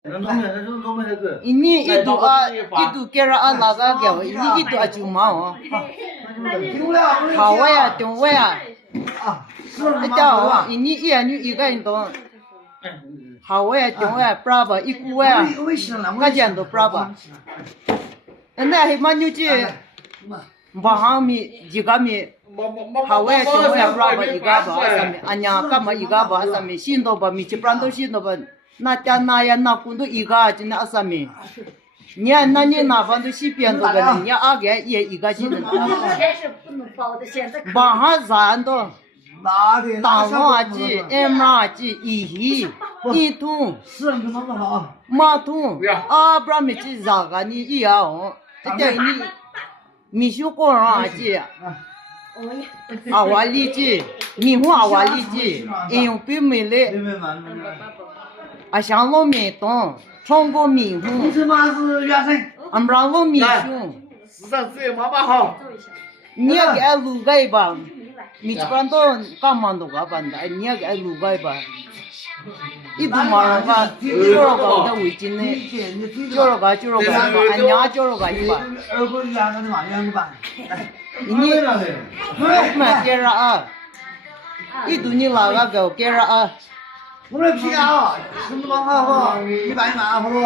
ini itu kira alaga gak ini itu cuma oh hawa ya cuma ya itu ini iya ni iga itu hawa ya cuma ya berapa iku ya kajian tu berapa anda hebat nyuci bahang mi jika mi hawa ya cuma ya berapa iga bahasa mi anya kama iga bahasa mi sindo ba mi cipranto sindo ba那家那呀那工作一个真的阿咩？你那你那方都西边都个，你阿个也一个真的。网上咱都，当垃圾、扔垃圾、一桶、马桶，啊，不然没去咋个你一样，这你米修过垃圾。啊，我理解，米花我理解，用别没嘞。啊，像老米东，唱过米糊。你他妈是原生。俺们让老米熊。上次妈妈好。你要给俺录个吧，你这边都干嘛都个办的，你要给俺录个吧。一不马上个，叫个我的围巾呢，叫个，俺娘叫个一把。二个两个的嘛，两个半。你买给了啊？一度你哪个给我给了啊？我们皮啊，什么好好，100万好不？